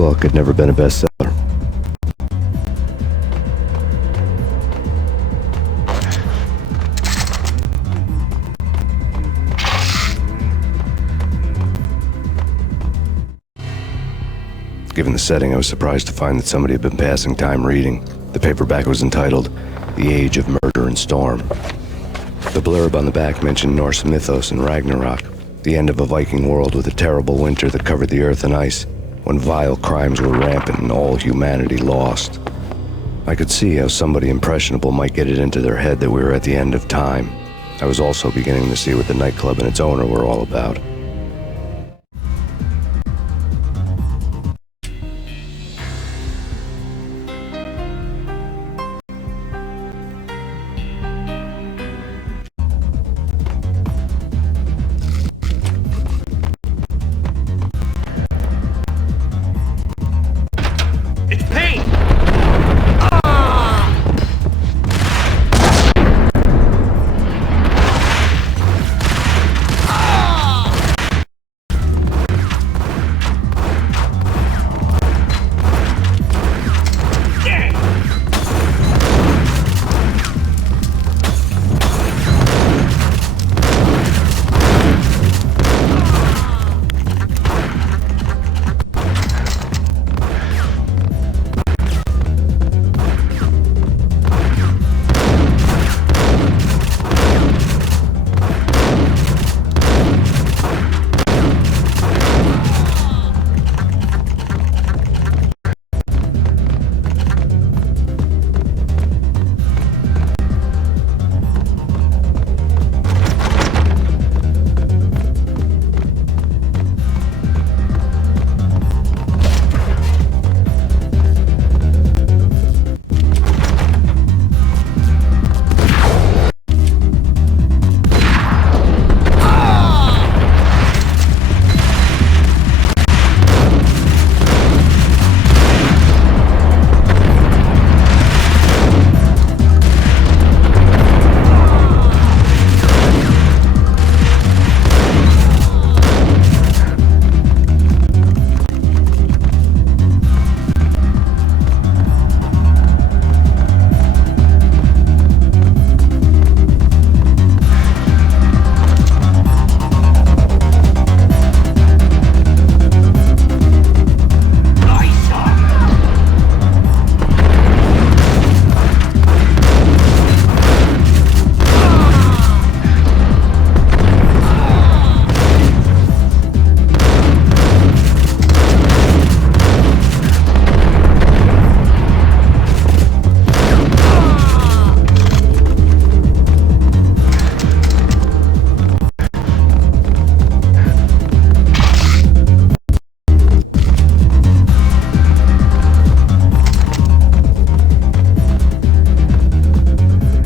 book had never been a bestseller. Given the setting, I was surprised to find that somebody had been passing time reading. The paperback was entitled, The Age of Murder and Storm. The blurb on the back mentioned Norse mythos and Ragnarok, the end of a Viking world with a terrible winter that covered the earth in ice, when vile crimes were rampant and all humanity lost. I could see how somebody impressionable might get it into their head that we were at the end of time. I was also beginning to see what the nightclub and its owner were all about. It's Payne!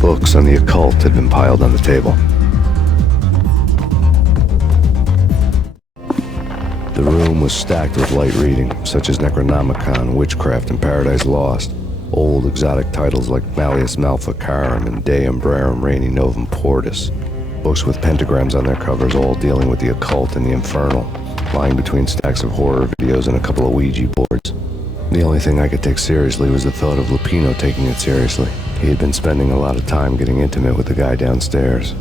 Books on the occult had been piled on the table. The room was stacked with light reading, such as Necronomicon, Witchcraft, and Paradise Lost. Old exotic titles like Malleus Maleficarum and De Umbrarum Reini Novum Portis. Books with pentagrams on their covers, all dealing with the occult and the infernal, lying between stacks of horror videos and a couple of Ouija boards. The only thing I could take seriously was the thought of Lupino taking it seriously. He had been spending a lot of time getting intimate with the guy downstairs.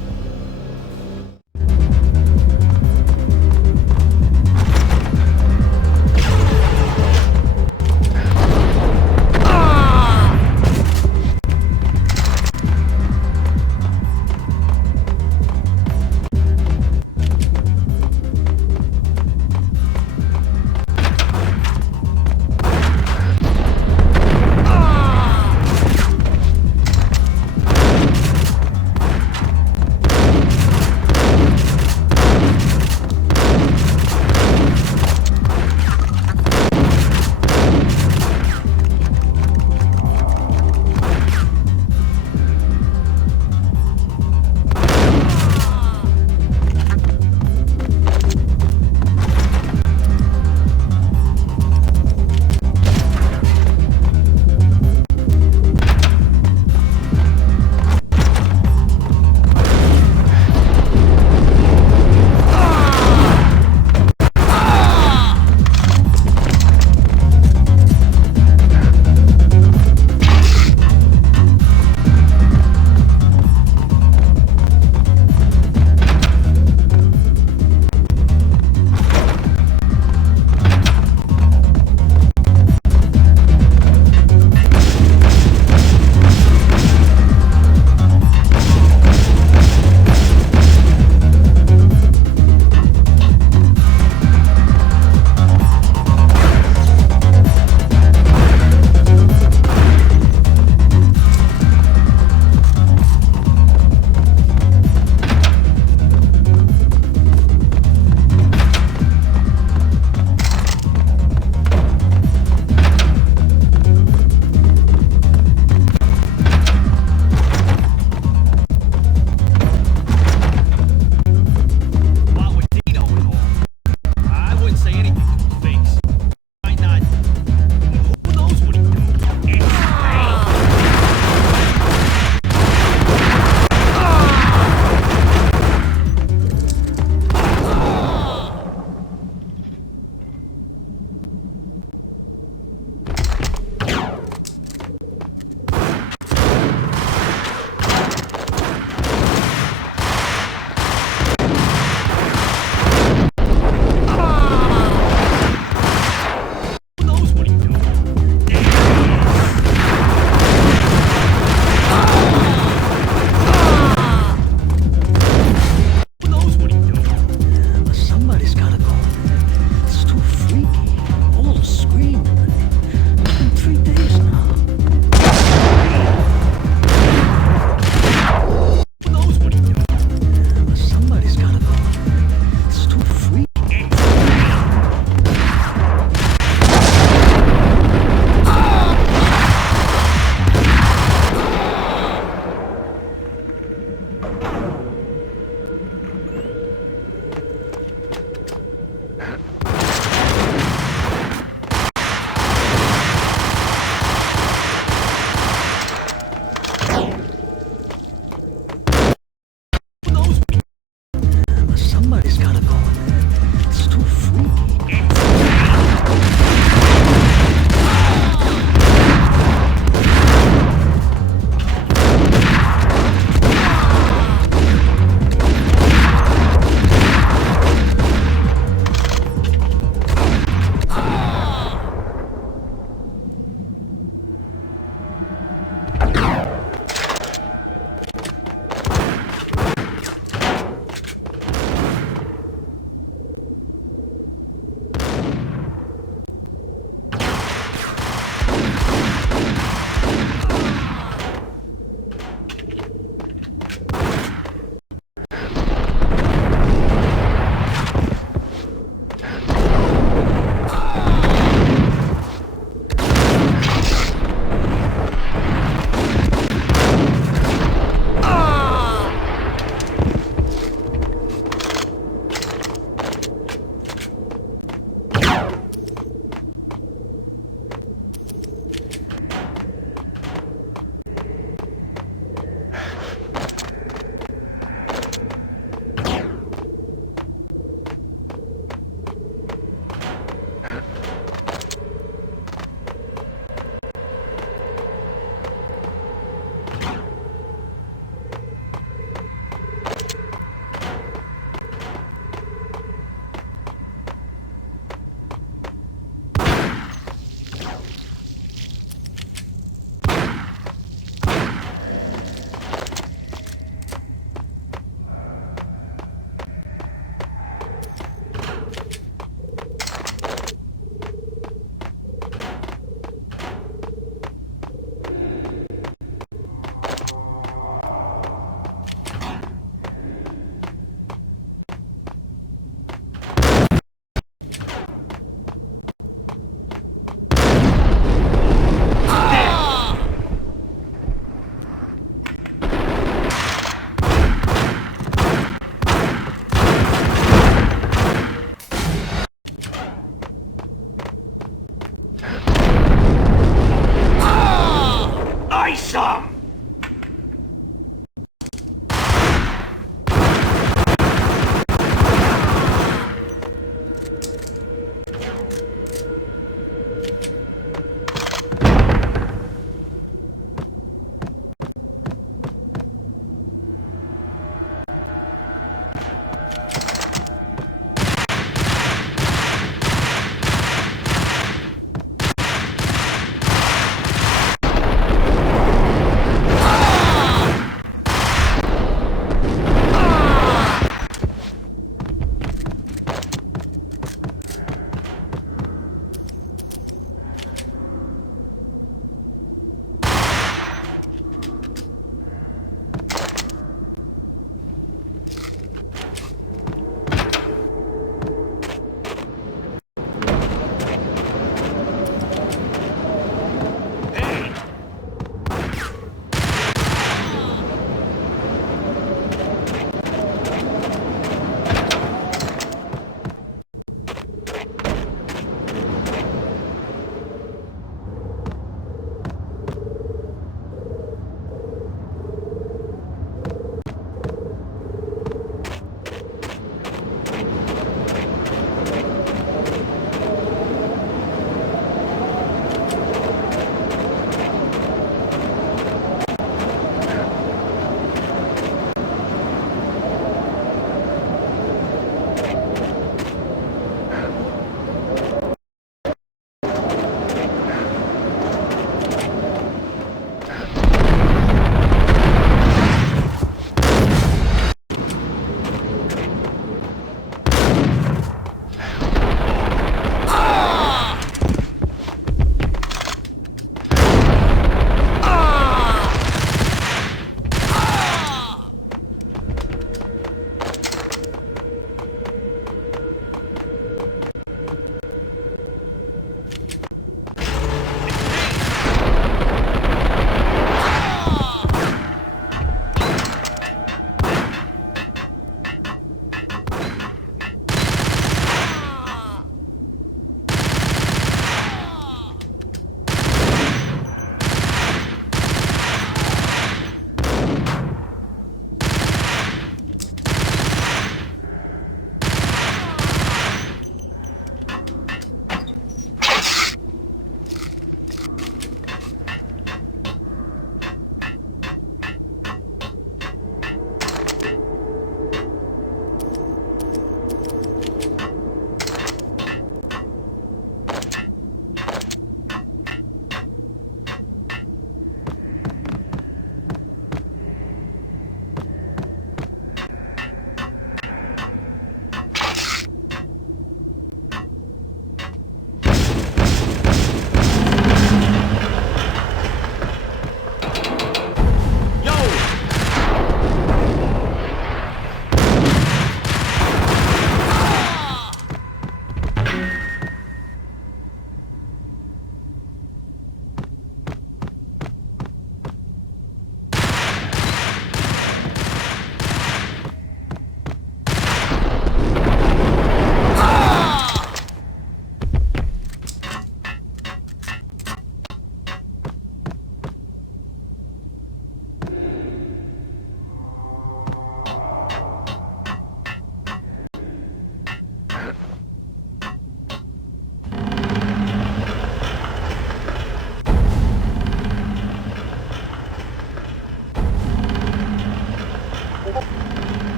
gotta go in there. It's too freaky.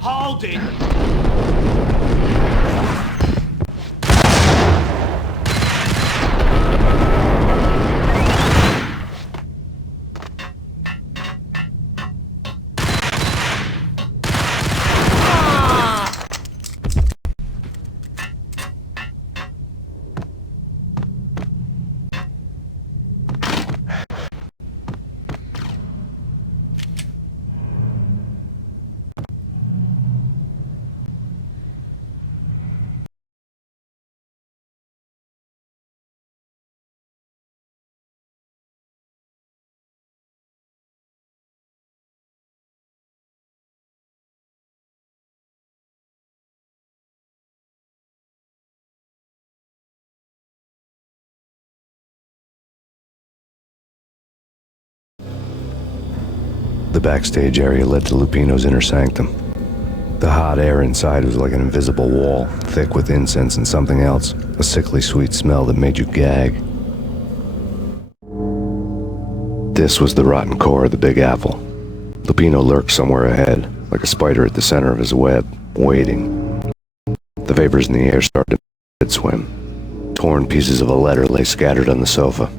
Hold it! The backstage area led to Lupino's inner sanctum. The hot air inside was like an invisible wall, thick with incense and something else, a sickly sweet smell that made you gag. This was the rotten core of the Big Apple. Lupino lurked somewhere ahead, like a spider at the center of his web, waiting. The vapors in the air started to swim. Torn pieces of a letter lay scattered on the sofa.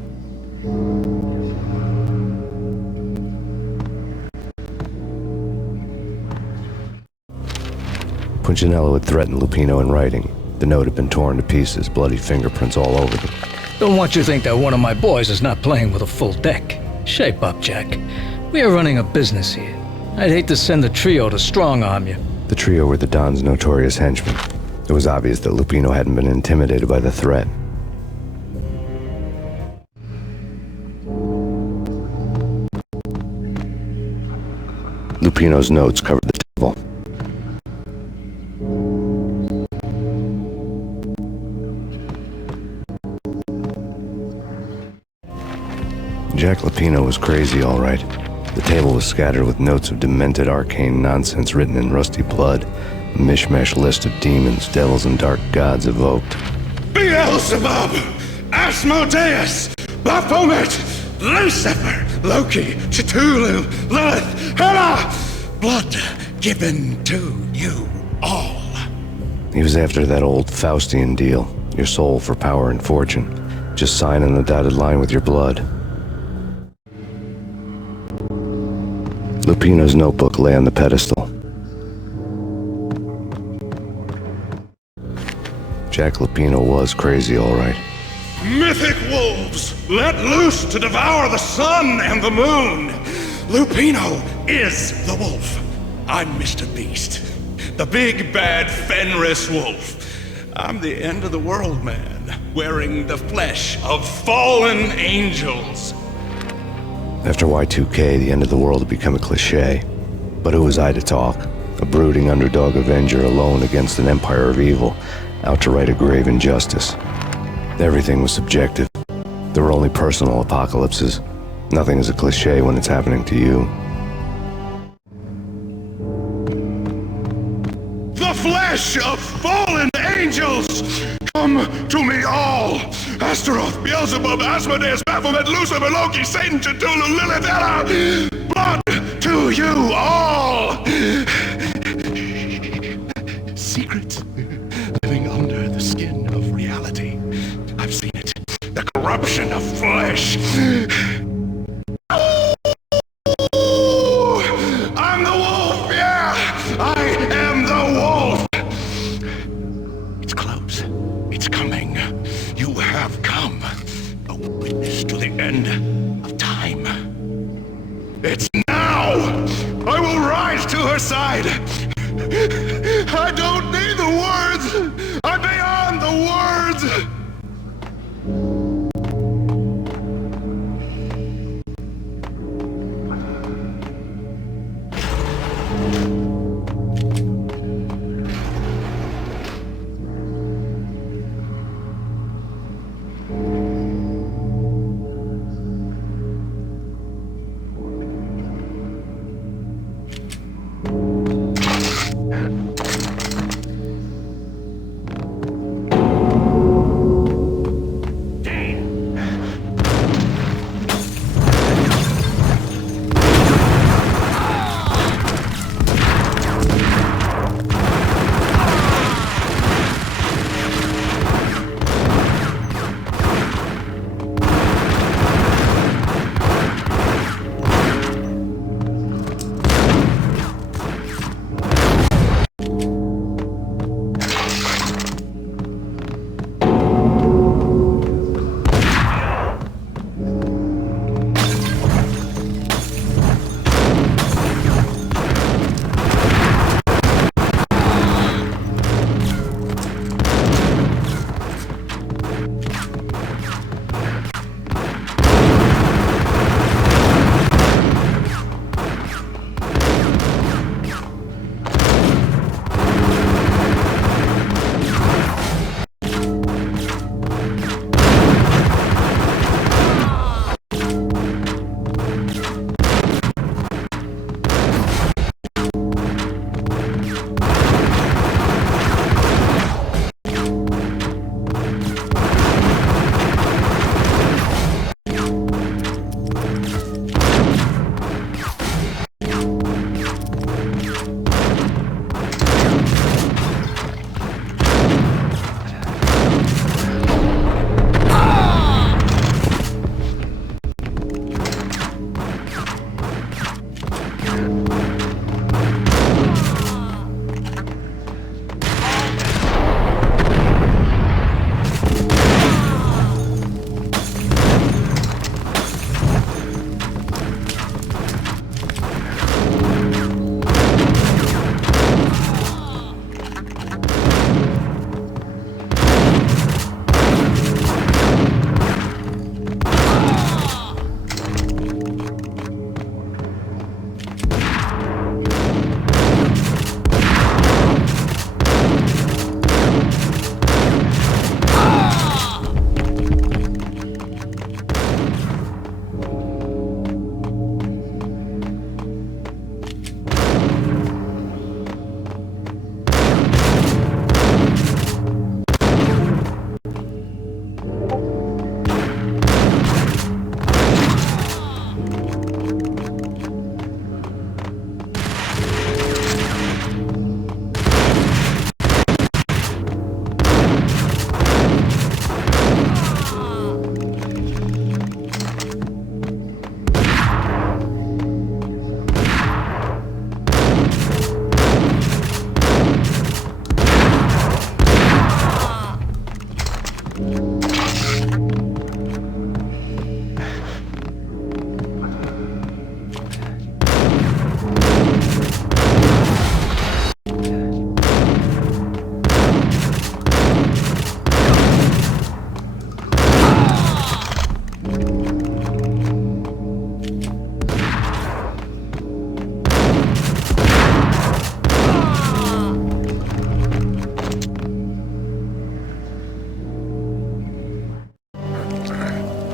Punchinello had threatened Lupino in writing. The note had been torn to pieces, bloody fingerprints all over them. Don't want you to think that one of my boys is not playing with a full deck. Shape up, Jack. We are running a business here. I'd hate to send the trio to strong-arm you. The trio were the Don's notorious henchmen. It was obvious that Lupino hadn't been intimidated by the threat. Lupino's notes covered the table. Jack Lupino was crazy, all right. The table was scattered with notes of demented arcane nonsense written in rusty blood, a mishmash list of demons, devils, and dark gods evoked. Beelzebub, Asmodeus, Baphomet, Lucifer, Loki, Cthulhu, Lilith, Hela, blood given to you all. He was after that old Faustian deal, your soul for power and fortune. Just sign on the dotted line with your blood. Lupino's notebook lay on the pedestal. Jack Lupino was crazy, all right. Mythic wolves, let loose to devour the sun and the moon. Lupino is the wolf. I'm Mr. Beast, the big bad Fenris wolf. I'm the end of the world man, wearing the flesh of fallen angels. After Y2K, the end of the world had become a cliché. But who was I to talk? A brooding underdog avenger alone against an empire of evil, out to right a grave injustice. Everything was subjective. There were only personal apocalypses. Nothing is a cliché when it's happening to you. The flesh of fallen angels! Come to me all! Astaroth, Beelzebub, Asmodeus, Baphomet, Lucifer, Loki, Satan, Cthulhu, Lilith, Hela! Blood to you all! Secrets living under the skin of reality. I've seen it. The corruption of flesh. I'm the wolf, yeah! I am the wolf! It's close. It's coming. You have come. A witness to the end of time. It's now! I will rise to her side! I don't need the words! I'm beyond the words!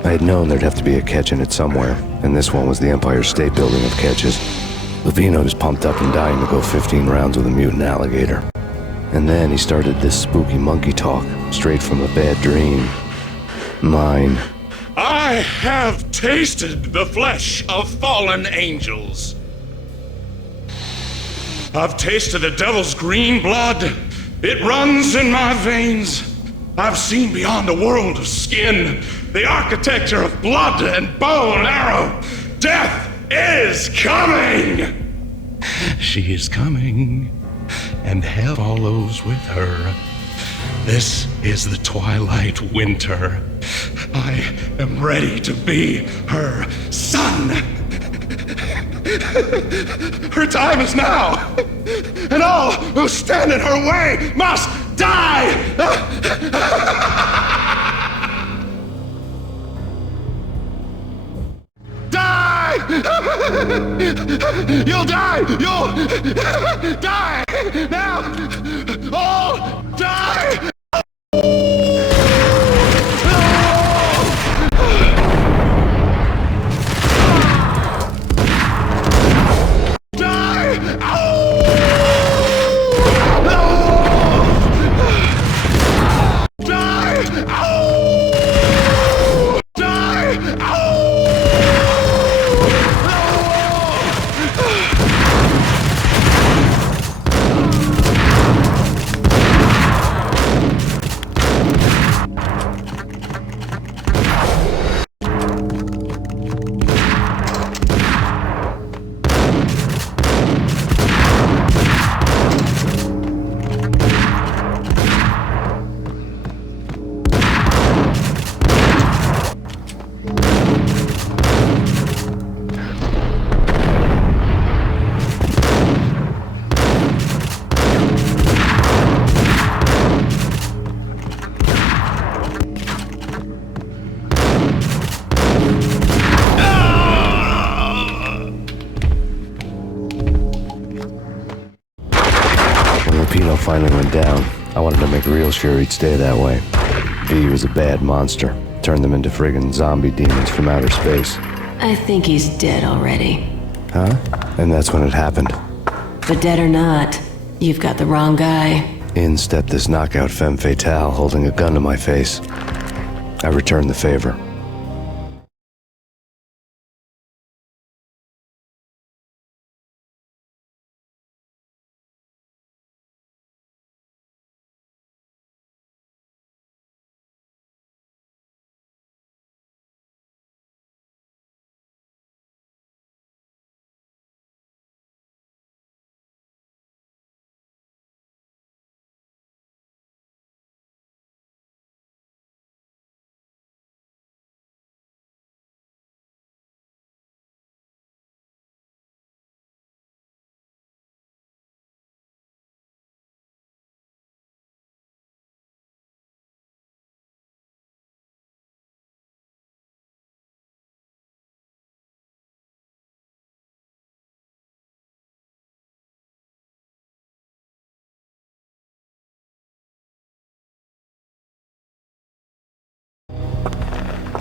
I had known there'd have to be a catch in it somewhere, and this one was the Empire State Building of catches. Lupino was pumped up and dying to go 15 rounds with a mutant alligator. And then he started this spooky monkey talk, straight from a bad dream. Mine. I have tasted the flesh of fallen angels. I've tasted the devil's green blood. It runs in my veins. I've seen beyond a world of skin, the architecture of blood and bow and arrow. Death is coming! She is coming, and hell follows with her. This is the twilight winter. I am ready to be her son. Her time is now, and all who stand in her way must die! Die! You'll die! You'll die! Now! All die! Finally went down. I wanted to make real sure he'd stay that way. V was a bad monster. Turned them into friggin' zombie demons from outer space. I think he's dead already. Huh? And that's when it happened. But dead or not, you've got the wrong guy. In stepped this knockout femme fatale holding a gun to my face. I returned the favor.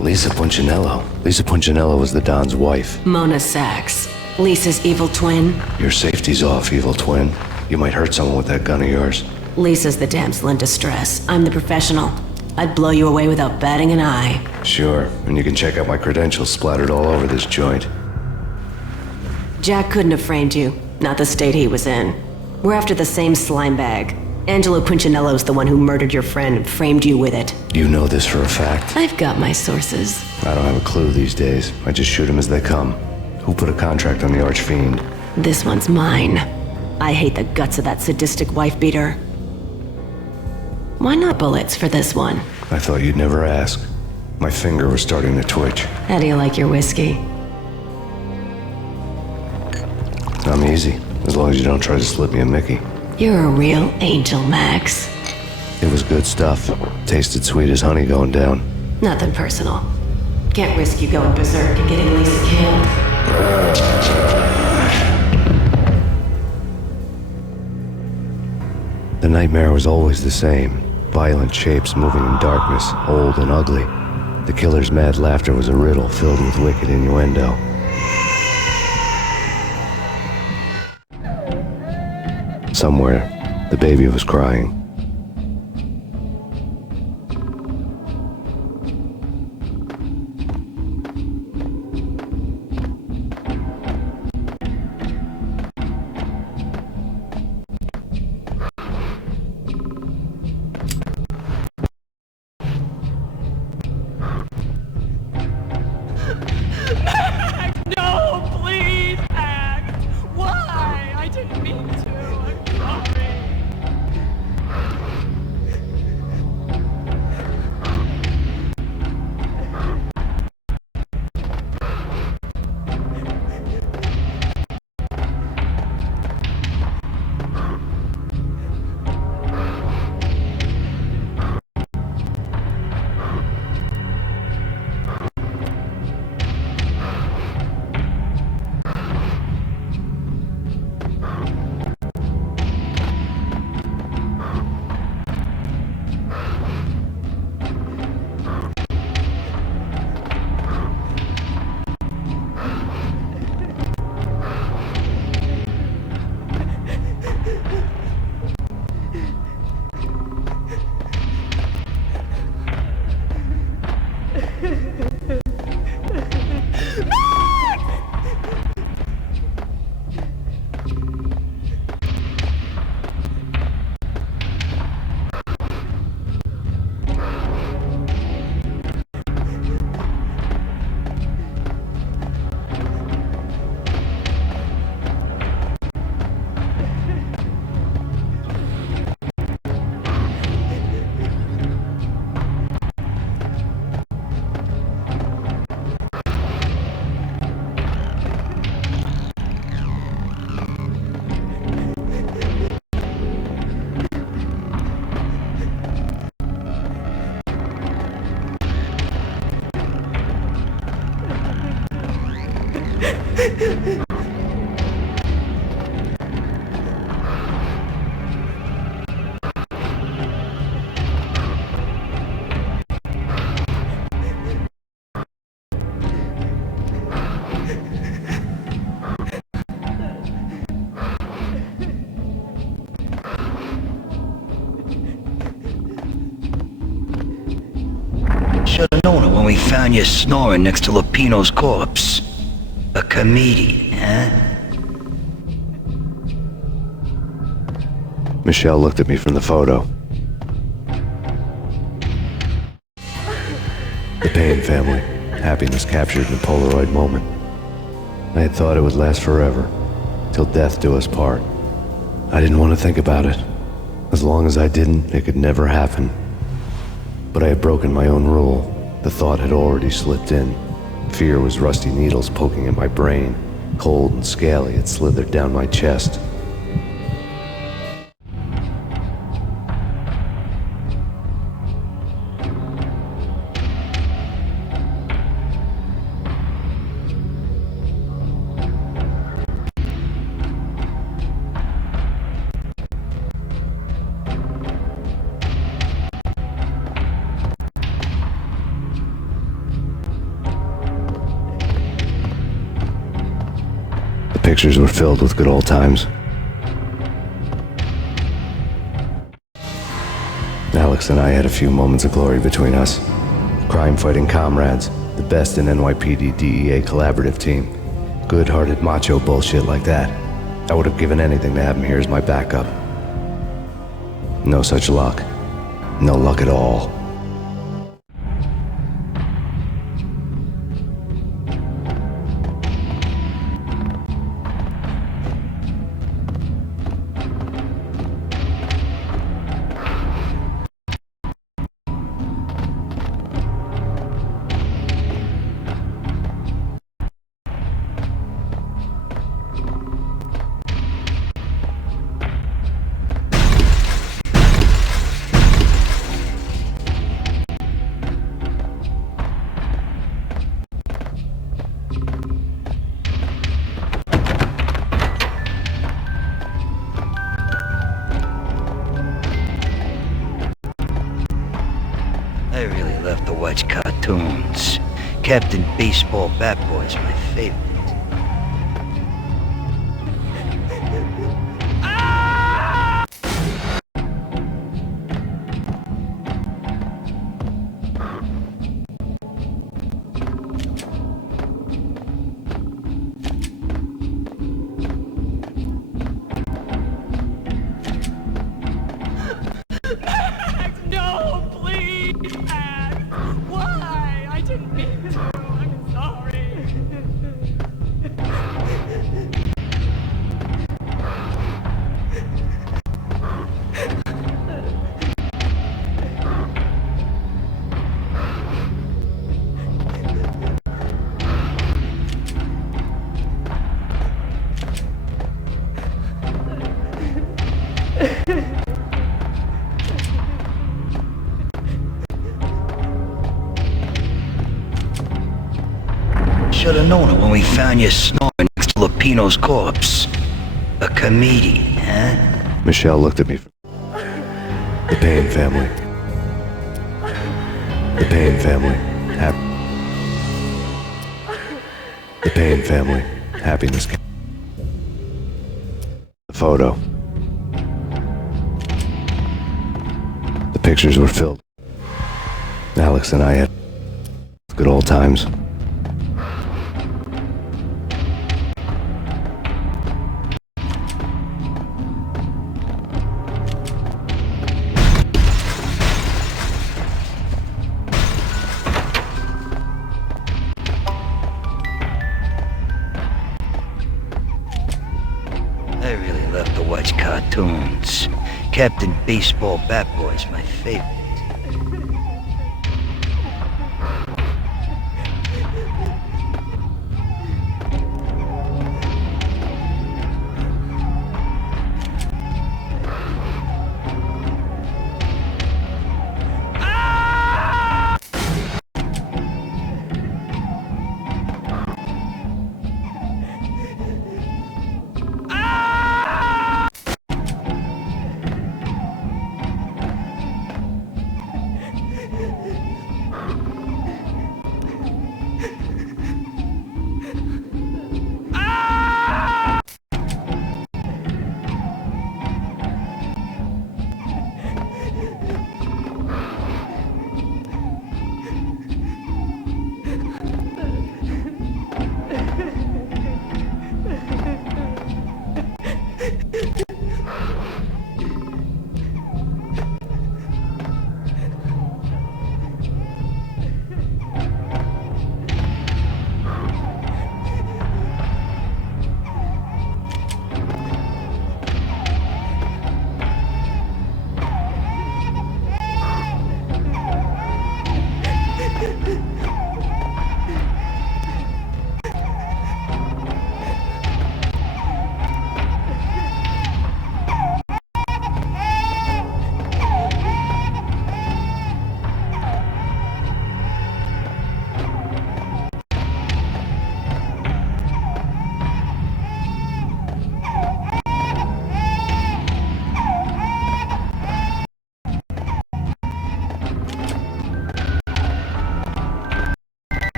Lisa Punchinello. Lisa Punchinello was the Don's wife. Mona Sachs. Lisa's evil twin. Your safety's off, evil twin. You might hurt someone with that gun of yours. Lisa's the damsel in distress. I'm the professional. I'd blow you away without batting an eye. Sure, and you can check out my credentials splattered all over this joint. Jack couldn't have framed you. Not the state he was in. We're after the same slime bag. Angelo Punchinello's the one who murdered your friend and framed you with it. You know this for a fact? I've got my sources. I don't have a clue these days. I just shoot them as they come. Who put a contract on the Archfiend? This one's mine. I hate the guts of that sadistic wife-beater. Why not bullets for this one? I thought you'd never ask. My finger was starting to twitch. How do you like your whiskey? I'm easy, as long as you don't try to slip me a Mickey. You're a real angel, Max. It was good stuff. Tasted sweet as honey going down. Nothing personal. Can't risk you going berserk and getting Lisa killed. The nightmare was always the same. Violent shapes moving in darkness, old and ugly. The killer's mad laughter was a riddle filled with wicked innuendo. Somewhere, the baby was crying. No, please act. Why? I didn't mean to. I'm sorry. Should've known it when we found you snoring next to Lupino's corpse. A comedian, huh? Michelle looked at me from the photo. The Payne family. Happiness captured in a Polaroid moment. I had thought it would last forever, till death do us part. I didn't want to think about it. As long as I didn't, it could never happen. But I had broken my own rule. The thought had already slipped in. Fear was rusty needles poking at my brain. Cold and scaly, it slithered down my chest. The pictures were filled with good old times. Alex and I had a few moments of glory between us. Crime-fighting comrades, the best in NYPD DEA collaborative team. Good-hearted macho bullshit like that. I would have given anything to have him here as my backup. No such luck. No luck at all. Captain Baseball Bat Boy's my favorite. No, please, Max. Why? I didn't mean to. I'm sorry. Should've known it when we found you snoring next to Lupino's corpse. A comedian, huh? Michelle looked at me. The Payne family. The Payne family. The Payne family. Happiness. The photo. The pictures were filled. Alex and I had good old times. I really love to watch cartoons. Captain Baseball Bat Boy's my favorite.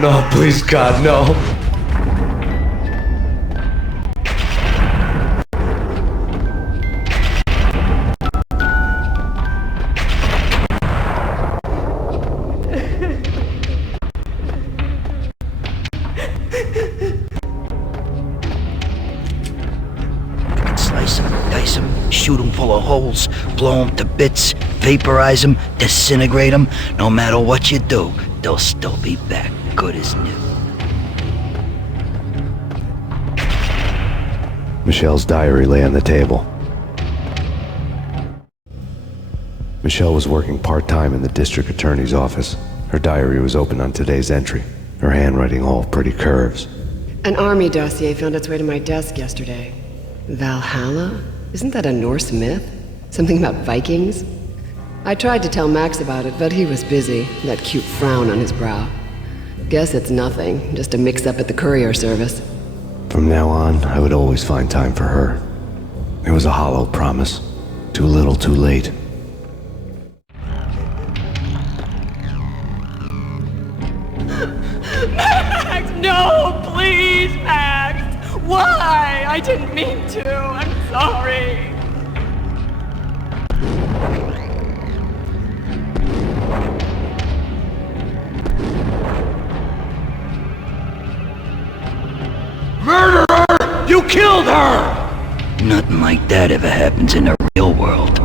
No, please, God, no. Slice him, dice him, shoot him full of holes, blow him to bits, vaporize him, disintegrate him. No matter what you do, they'll still be back, good as new. Michelle's diary lay on the table. Michelle was working part-time in the district attorney's office. Her diary was open on today's entry, her handwriting all pretty curves. An army dossier found its way to my desk yesterday. Valhalla? Isn't that a Norse myth? Something about Vikings? I tried to tell Max about it, but he was busy, that cute frown on his brow. Guess it's nothing, just a mix-up at the courier service. From now on, I would always find time for her. It was a hollow promise. Too little, too late. Max, no, please, Max. Why? I didn't mean to. I'm sorry. Murderer! You killed her! Nothing like that ever happens in the real world.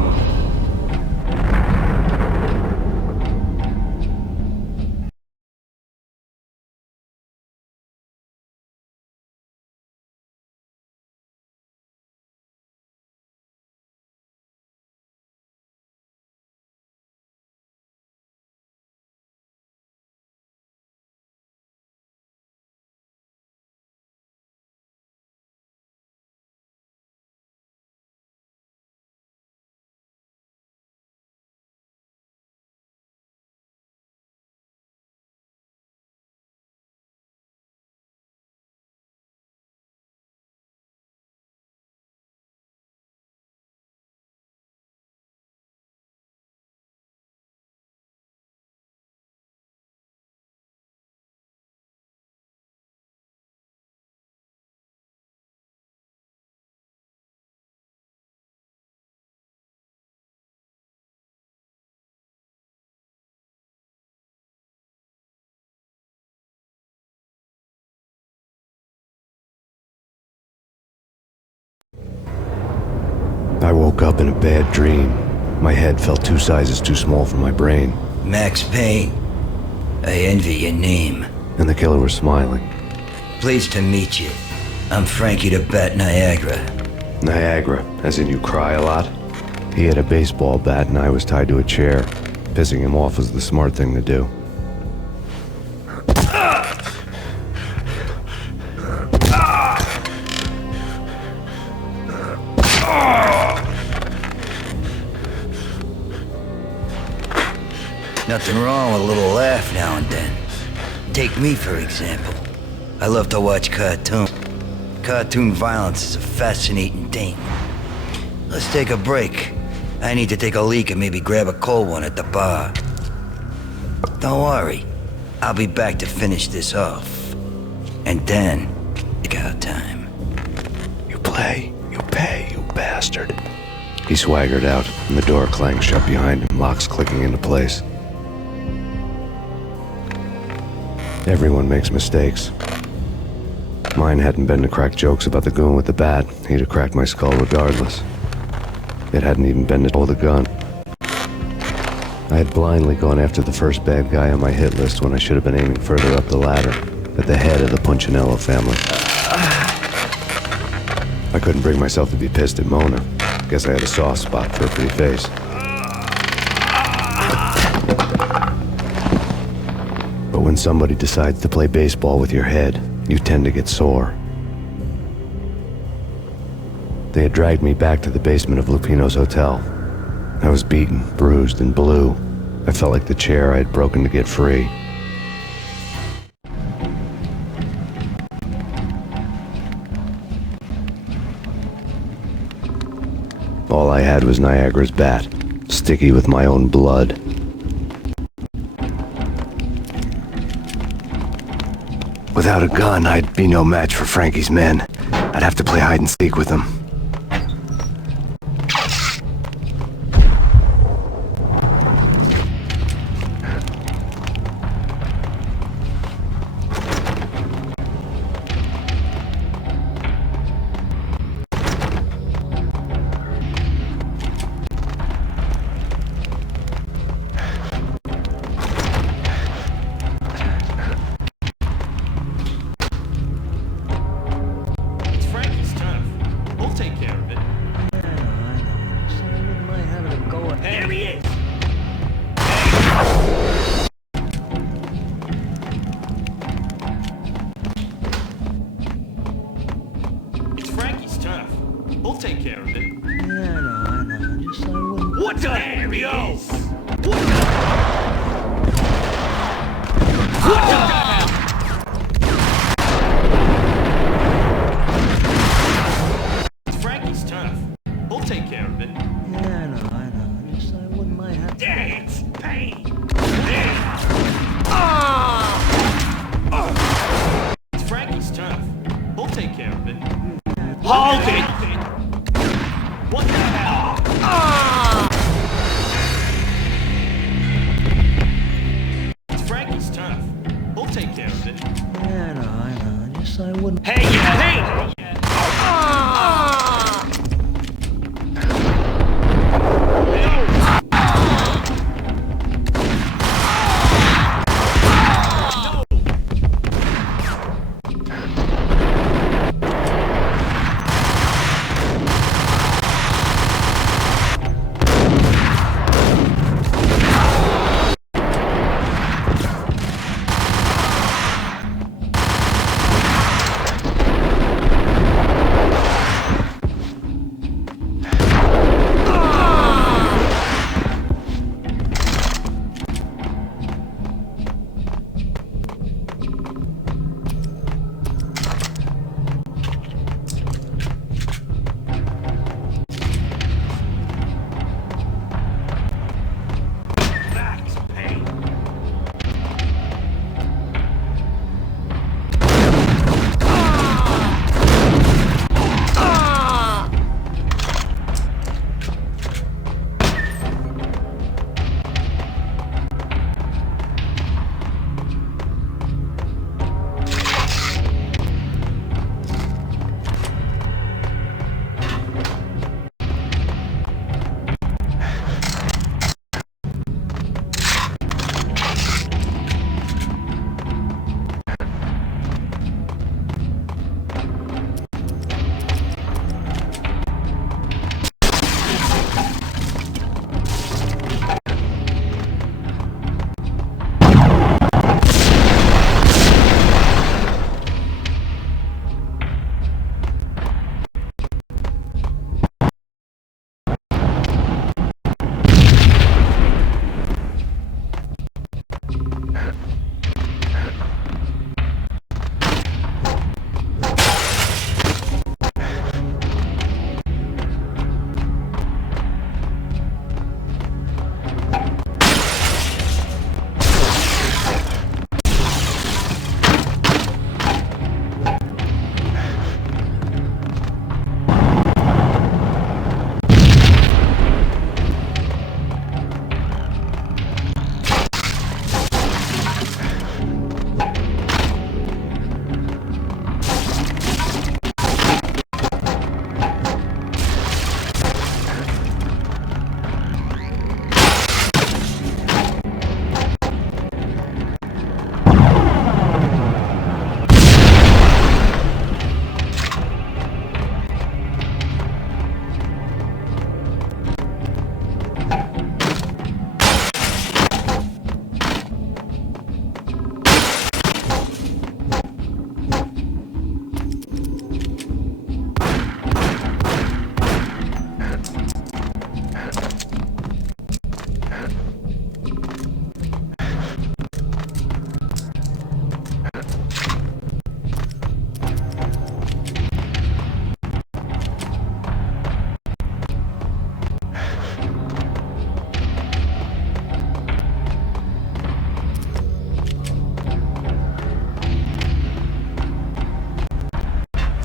I woke up in a bad dream. My head felt 2 sizes too small for my brain. Max Payne. I envy your name. And the killer was smiling. Pleased to meet you. I'm Frankie the Bat Niagara. Niagara, as in you cry a lot? He had a baseball bat and I was tied to a chair. Pissing him off was the smart thing to do. Nothing wrong with a little laugh now and then. Take me, for example. I love to watch cartoons. Cartoon violence is a fascinating thing. Let's take a break. I need to take a leak and maybe grab a cold one at the bar. Don't worry. I'll be back to finish this off. And then, take our time. You play, you pay, you bastard. He swaggered out, and the door clanged shut behind him, locks clicking into place. Everyone makes mistakes. Mine hadn't been to crack jokes about the goon with the bat. He'd have cracked my skull regardless. It hadn't even been to hold the gun. I had blindly gone after the first bad guy on my hit list when I should have been aiming further up the ladder, at the head of the Punchinello family. I couldn't bring myself to be pissed at Mona. Guess I had a soft spot for a pretty face. But when somebody decides to play baseball with your head, you tend to get sore. They had dragged me back to the basement of Lupino's hotel. I was beaten, bruised, and blue. I felt like the chair I had broken to get free. All I had was Niagara's bat, sticky with my own blood. Without a gun, I'd be no match for Frankie's men. I'd have to play hide and seek with them. promise I wouldn't. Hey, Payne!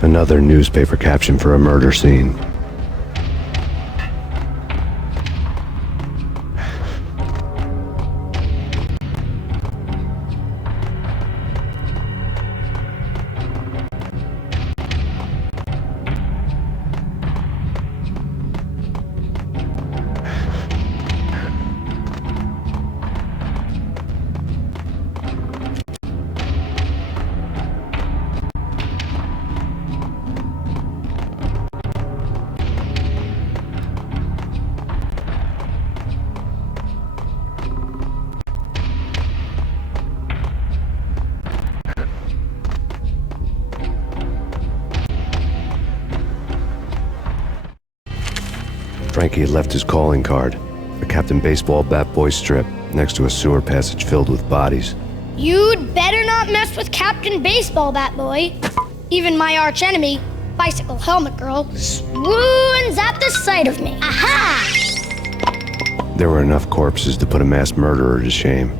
Another newspaper caption for a murder scene. Frankie had left his calling card, a Captain Baseball bat boy strip, next to a sewer passage filled with bodies. You'd better not mess with Captain Baseball Bat Boy. Even my archenemy, Bicycle Helmet Girl, swoons at the sight of me. Aha! There were enough corpses to put a mass murderer to shame.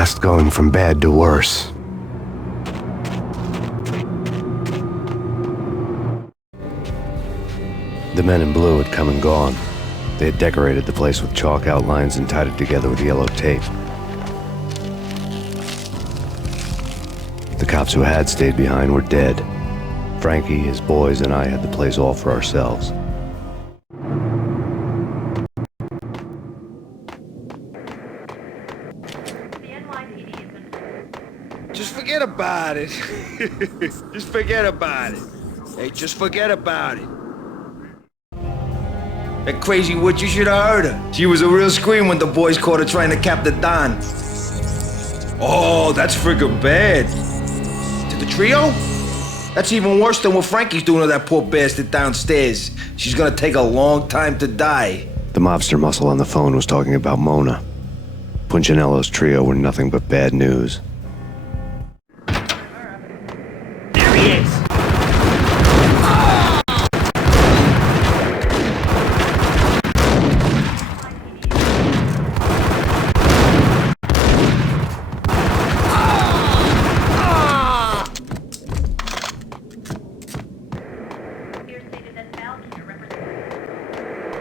fast going from bad to worse. The men in blue had come and gone. They had decorated the place with chalk outlines and tied it together with yellow tape. The cops who had stayed behind were dead. Frankie, his boys, and I had the place all for ourselves. Just forget about it. Just forget about it. Hey, just forget about it. That crazy witch, you should have heard her. She was a real scream when the boys caught her trying to cap the Don. Oh, that's friggin' bad. To the trio? That's even worse than what Frankie's doing to that poor bastard downstairs. She's gonna take a long time to die. The mobster muscle on the phone was talking about Mona. Punchinello's trio were nothing but bad news. There he is!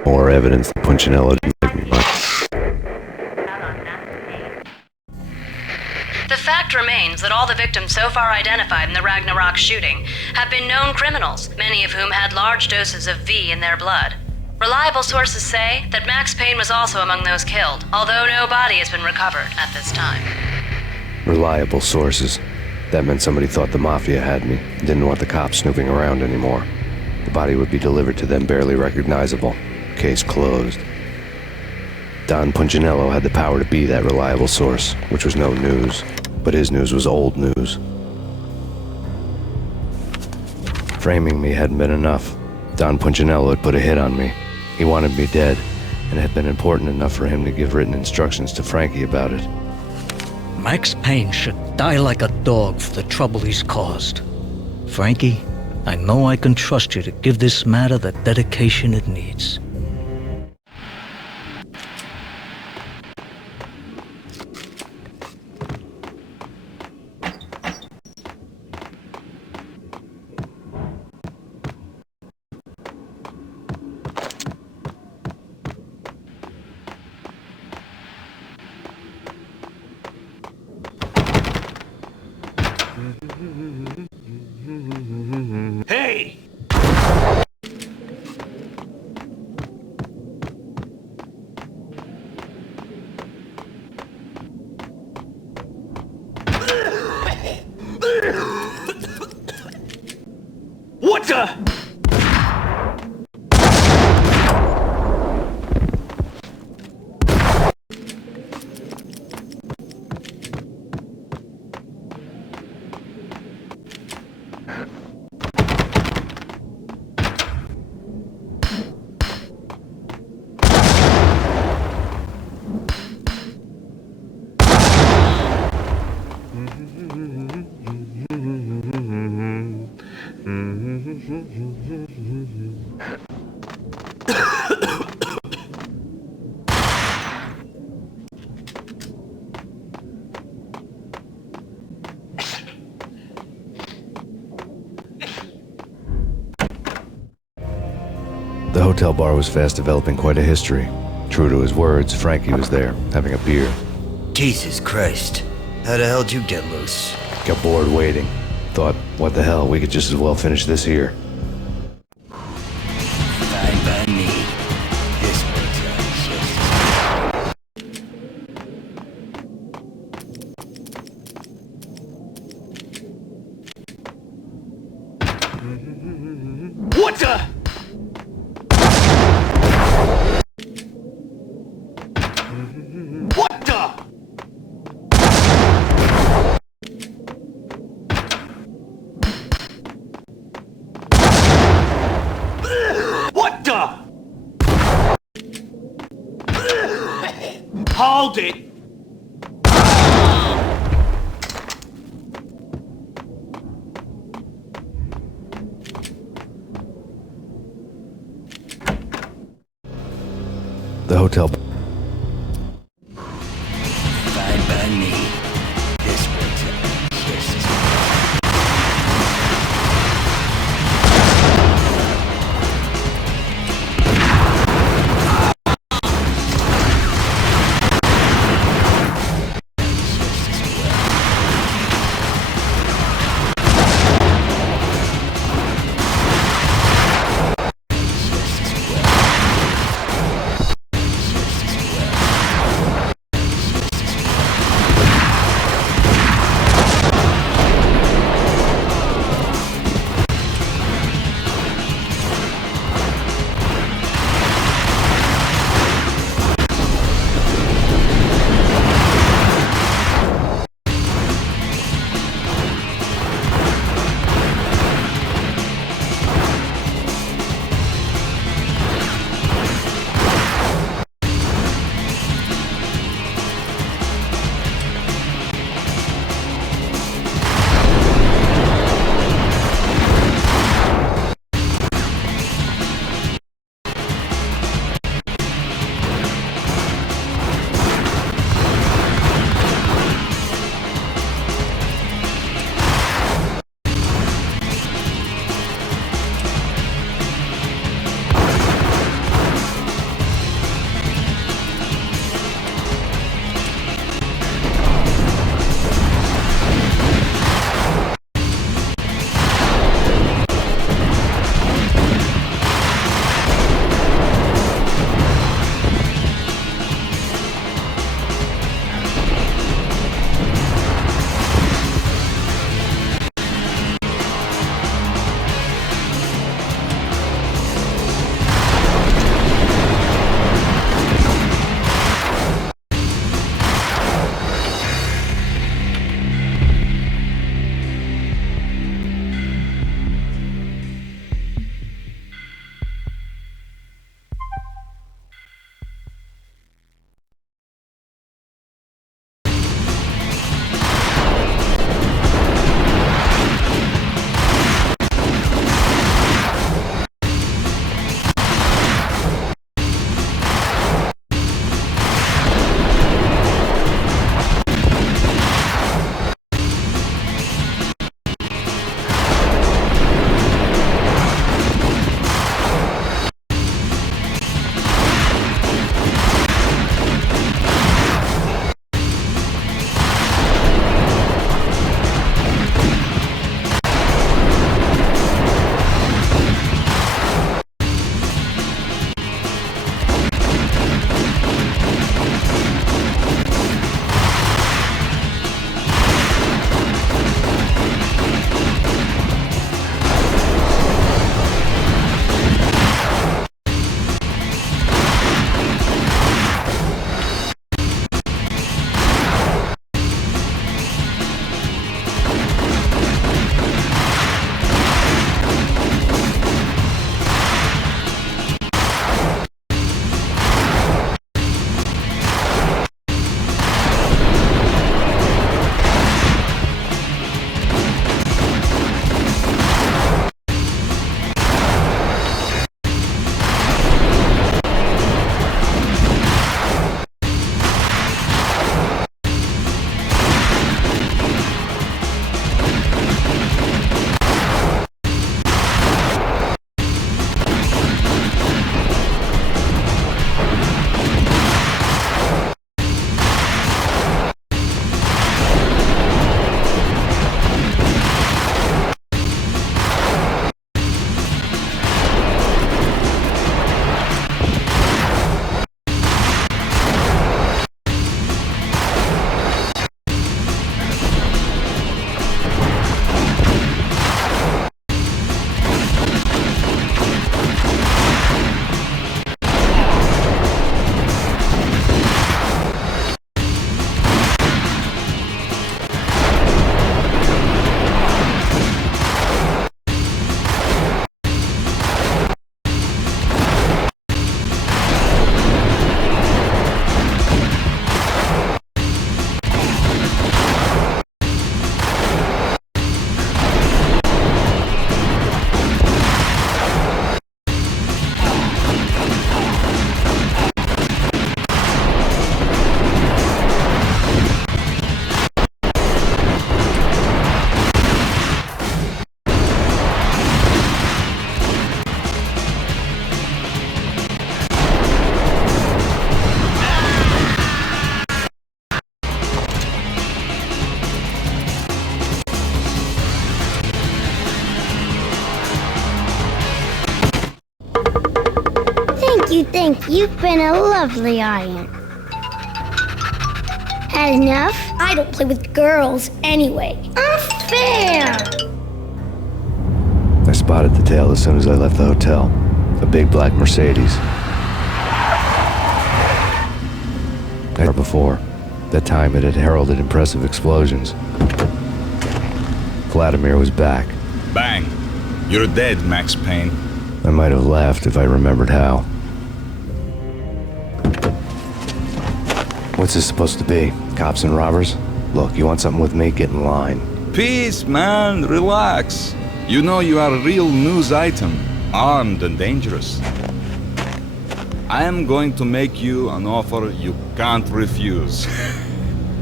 More evidence that Punchinello didn't like me much. The fact remains that all the victims so far identified in the Ragnarok shooting have been known criminals, many of whom had large doses of V in their blood. Reliable sources say that Max Payne was also among those killed, although no body has been recovered at this time. Reliable sources. That meant somebody thought the Mafia had me, didn't want the cops snooping around anymore. The body would be delivered to them barely recognizable. Case closed. Don Punchinello had the power to be that reliable source, which was no news, but his news was old news. Framing me hadn't been enough. Don Punchinello had put a hit on me. He wanted me dead, and it had been important enough for him to give written instructions to Frankie about it. Max Payne should die like a dog for the trouble he's caused. Frankie, I know I can trust you to give this matter the dedication it needs. Hey! What the? The hotel bar was fast developing quite a history. True to his words, Frankie was there, having a beer. Jesus Christ. How the hell did you get loose? Got bored waiting. Thought, what the hell, we could just as well finish this here. Fine by me. This one's What the? What the? What the? Hold it! The hotel... fine by me. you think? You've been a lovely audience. Had enough? I don't play with girls anyway. Unfair! I spotted the tail as soon as I left the hotel. A big black Mercedes. Never before. That time it had heralded impressive explosions. Vladimir was back. Bang! You're dead, Max Payne. I might have laughed if I remembered how. What's this supposed to be? Cops and robbers? Look, you want something with me? Get in line. Peace, man. Relax. You know you are a real news item. Armed and dangerous. I am going to make you an offer you can't refuse.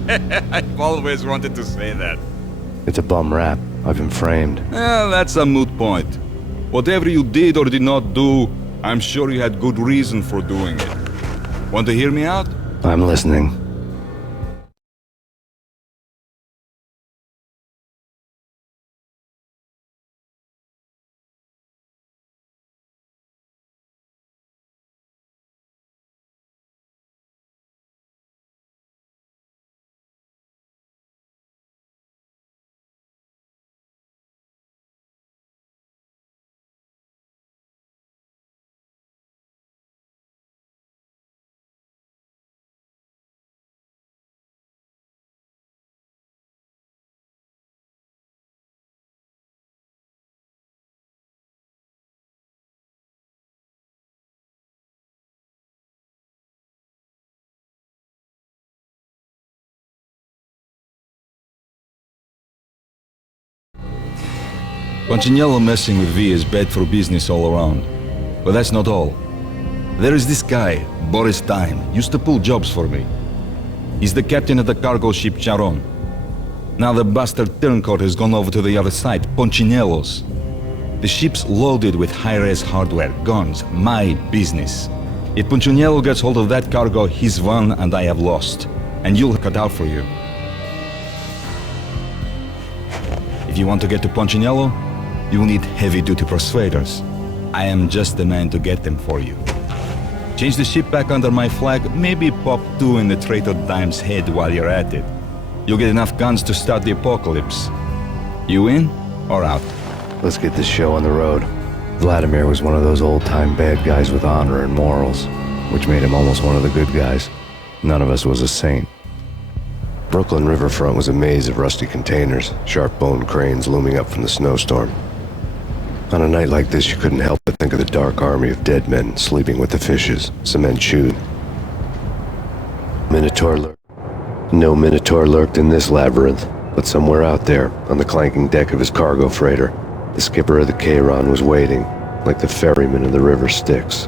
I've always wanted to say that. It's a bum rap. I've been framed. Well, that's a moot point. Whatever you did or did not do, I'm sure you had good reason for doing it. Want to hear me out? I'm listening. Punchinello messing with V is bad for business all around. But that's not all. There is this guy, Boris Time, used to pull jobs for me. He's the captain of the cargo ship Charon. Now the bastard turncoat has gone over to the other side, Punchinello's. The ship's loaded with high-res hardware, guns, my business. If Punchinello gets hold of that cargo, he's won and I have lost. And you'll cut out for you. If you want to get to Punchinello, you will need heavy-duty persuaders. I am just the man to get them for you. Change the ship back under my flag, maybe pop 2 in the traitor Dime's head while you're at it. You'll get enough guns to start the apocalypse. You in or out? Let's get this show on the road. Vladimir was one of those old-time bad guys with honor and morals, which made him almost one of the good guys. None of us was a saint. Brooklyn riverfront was a maze of rusty containers, sharp-boned cranes looming up from the snowstorm. On a night like this, you couldn't help but think of the dark army of dead men sleeping with the fishes, cement chewed. Minotaur lurked. No Minotaur lurked in this labyrinth, but somewhere out there, on the clanking deck of his cargo freighter, the skipper of the Chiron was waiting, like the ferryman of the river Styx.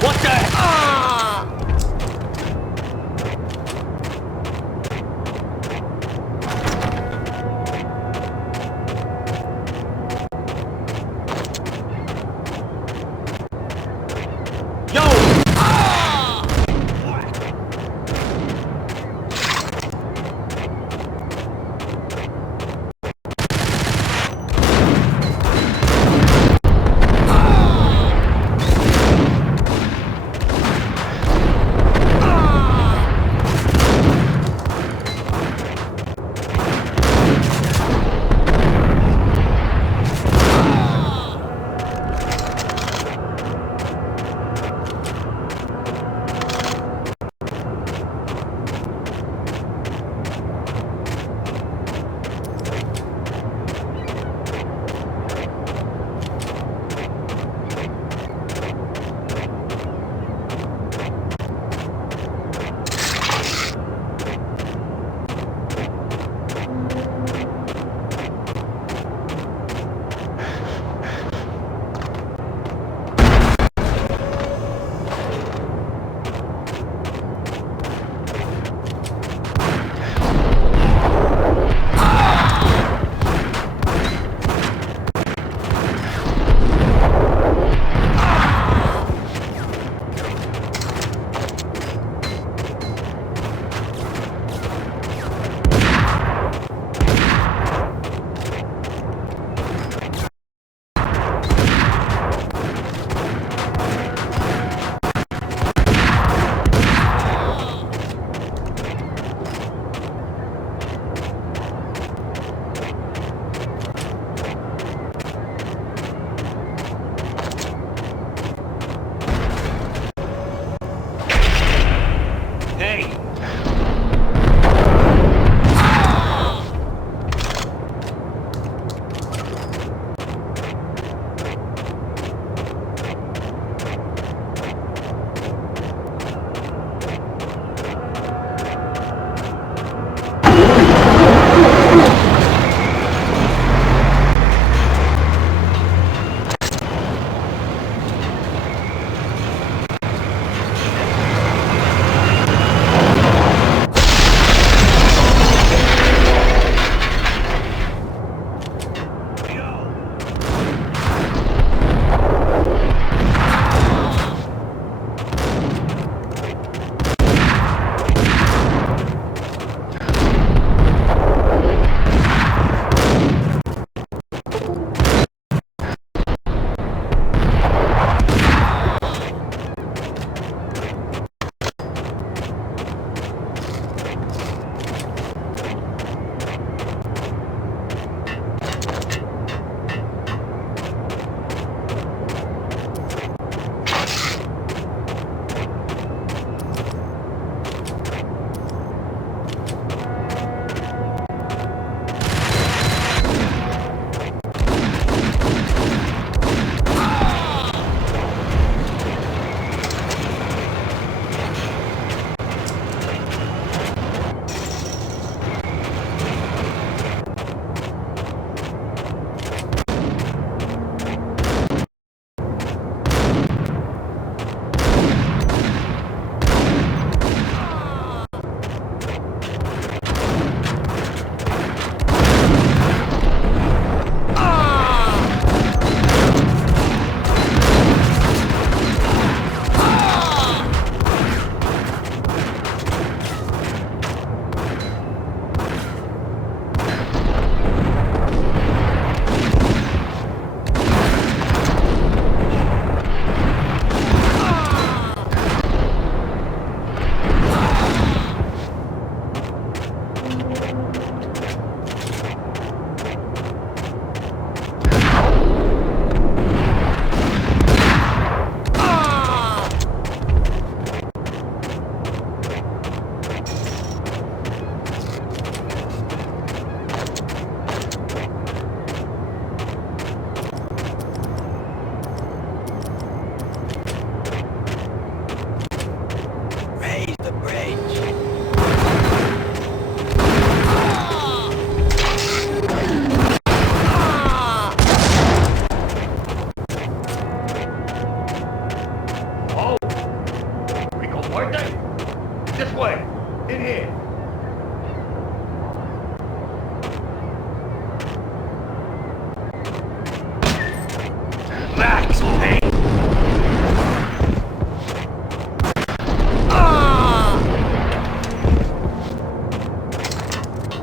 What the?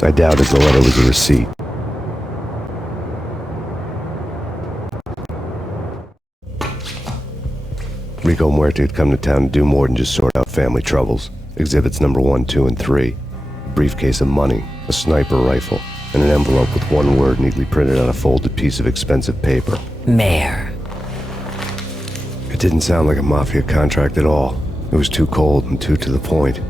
I doubted the letter was a receipt. Rico Muerte had come to town to do more than just sort out family troubles. Exhibits number 1, 2, and 3. A briefcase of money, a sniper rifle, and an envelope with one word neatly printed on a folded piece of expensive paper. Mayor. It didn't sound like a mafia contract at all. It was too cold and too to the point.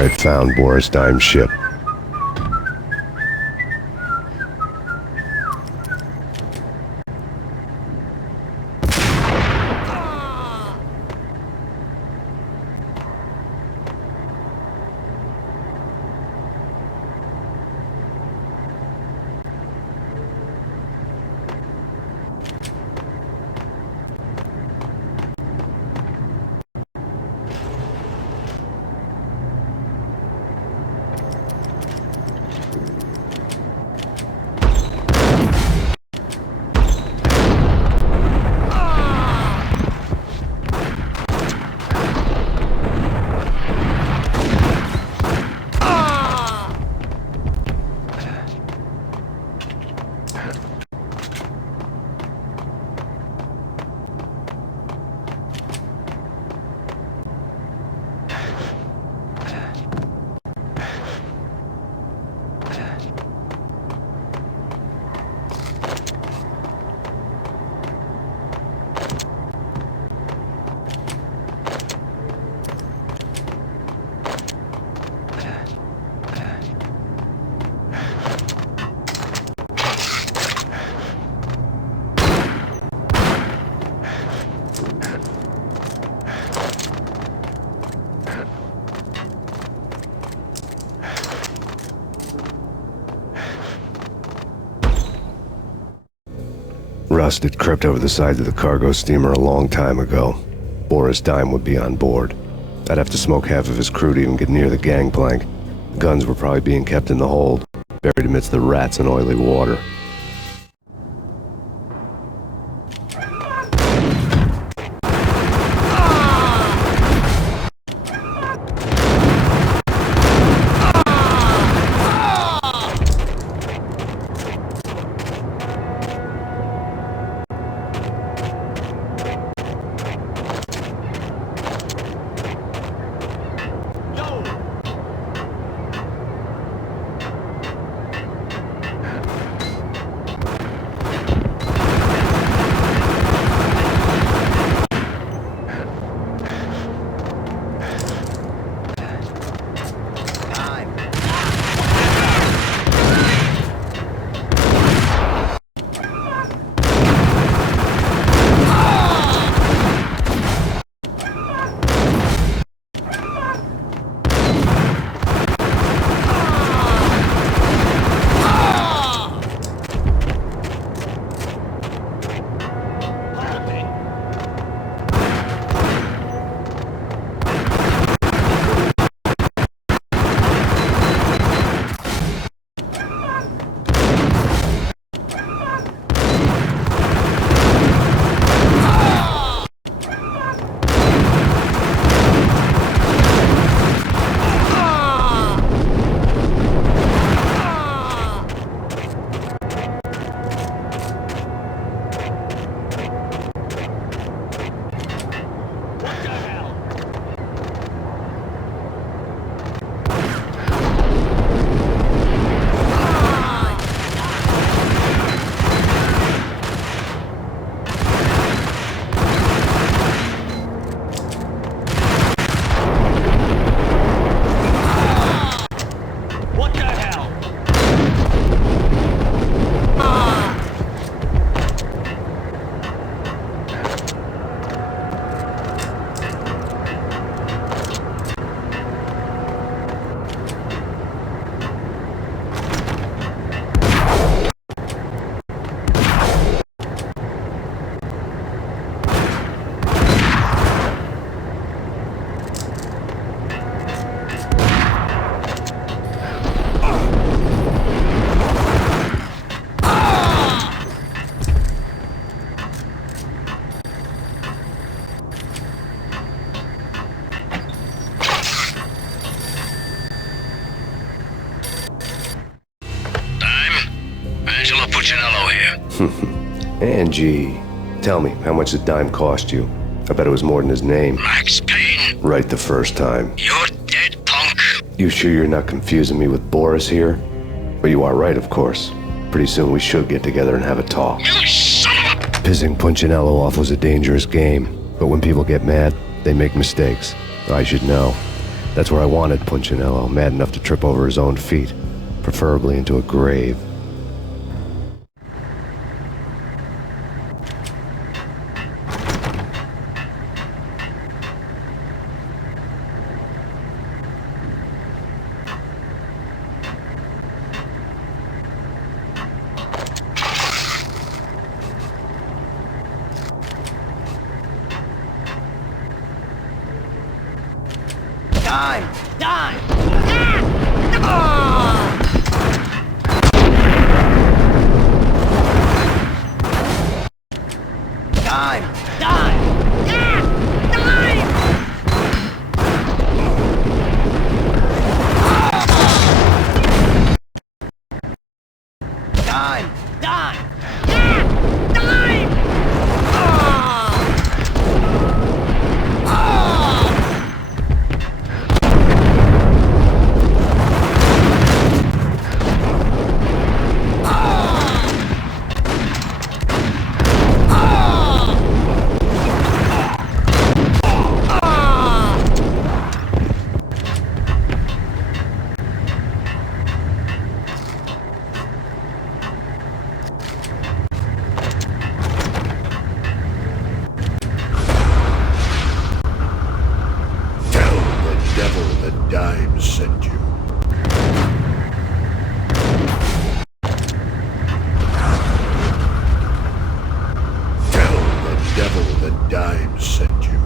I had found Boris Dime's ship. Rust had crept over the sides of the cargo steamer a long time ago. Boris Dime would be on board. I'd have to smoke half of his crew to even get near the gangplank. The guns were probably being kept in the hold, buried amidst the rats and oily water. Angie, tell me, how much did Dime cost you? I bet it was more than his name. Max Payne. Right the first time. You're dead, punk. You sure you're not confusing me with Boris here? But you are right, of course. Pretty soon we should get together and have a talk. You son of a... Pissing Punchinello off was a dangerous game, but when people get mad, they make mistakes. I should know. That's where I wanted Punchinello, mad enough to trip over his own feet, preferably into a grave. Dime sent you. Tell the devil that Dime sent you.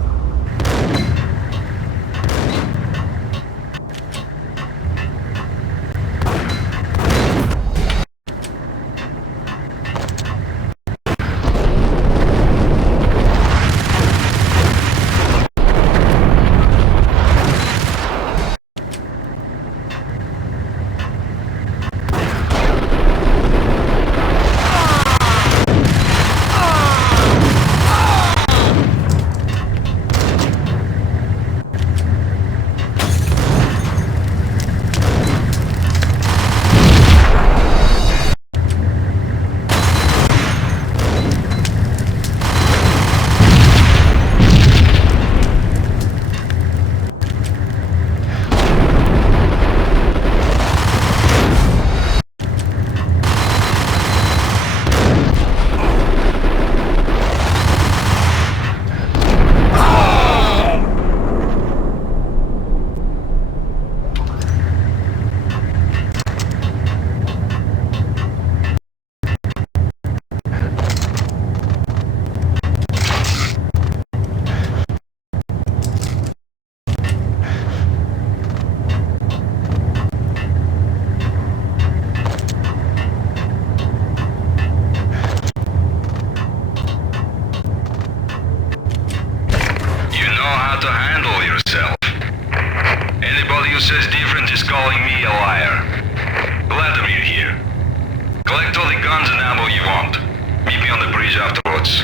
To handle yourself. Anybody who says different is calling me a liar. Vladimir here. Collect all the guns and ammo you want. Meet me on the bridge afterwards.